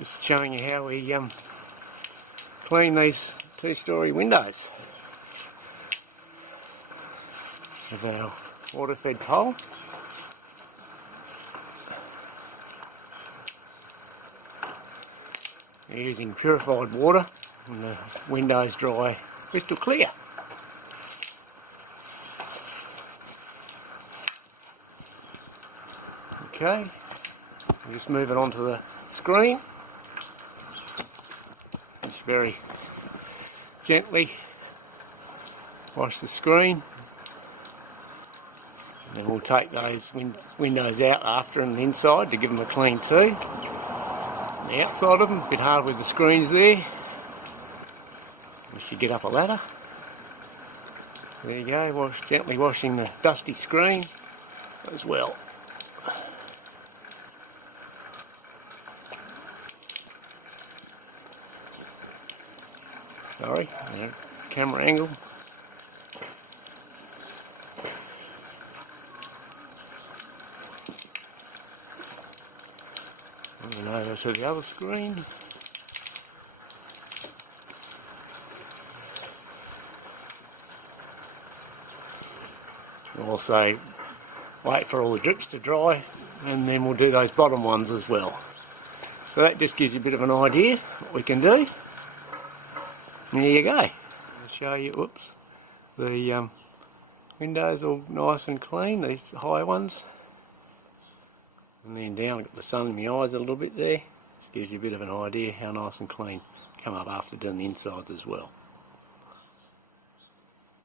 Just showing you how we clean these two-storey windows with our water-fed pole. We're using purified water and the windows dry crystal clear. Okay, we'll just move it onto the screen. Just very gently wash the screen. And then we'll take those windows out after and the inside to give them a clean too. And the outside of them, a bit hard with the screens there. Unless you get up a ladder. There you go, gently washing the dusty screen as well. Sorry, camera angle. And over to the other screen. We'll also wait for all the drips to dry, and then we'll do those bottom ones as well. So that just gives you a bit of an idea what we can do. There you go. I'll show you, whoops, the windows all nice and clean, these high ones. And then down, I've got the sun in my eyes a little bit there. Just gives you a bit of an idea how nice and clean come up after doing the insides as well.